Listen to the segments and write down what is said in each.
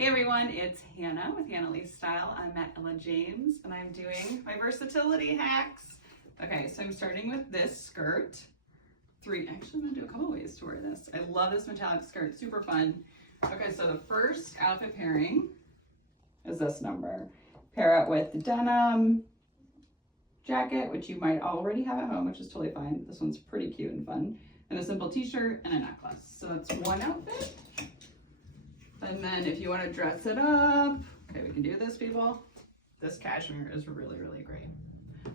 Hey everyone, it's Hannah with Hannah Lee Style. I'm at Ella James and I'm doing my versatility hacks. Okay, so I'm starting with this skirt. Actually I'm gonna do a couple ways to wear this. I love this metallic skirt, super fun. Okay, so the first outfit pairing is this number. Pair it with the denim jacket, which you might already have at home, which is totally fine. This one's pretty cute and fun. And a simple t-shirt and a necklace. So that's one outfit. And then if you want to dress it up, okay, we can do this, people. This cashmere is really, really great.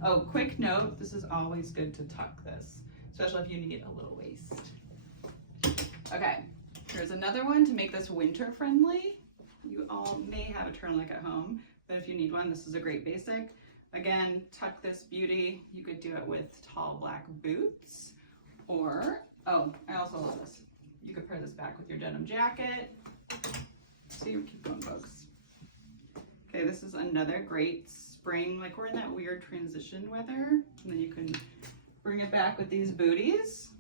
Oh, quick note, this is always good to tuck this, especially if you need a little waist. Okay, here's another one to make this winter friendly. You all may have a turtleneck at home, but if you need one, this is a great basic. Again, tuck this beauty. You could do it with tall black boots, or, oh, I also love this. You could pair this back with your denim jacket. So you keep going, folks. Okay, this is another great spring, like we're in that weird transition weather, and then you can bring it back with these booties.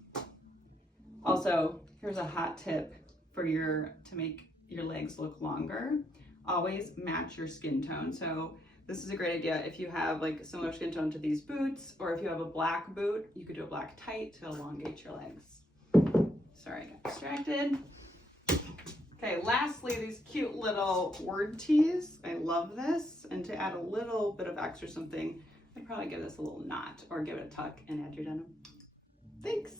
Also, here's a hot tip for to make your legs look longer. Always match your skin tone. So this is a great idea if you have like a similar skin tone to these boots, or if you have a black boot, you could do a black tight to elongate your legs. Sorry, I got distracted. Okay, lastly, these cute little word tees. I love this. And to add a little bit of extra something, I'd probably give this a little knot or give it a tuck and add your denim. Thanks.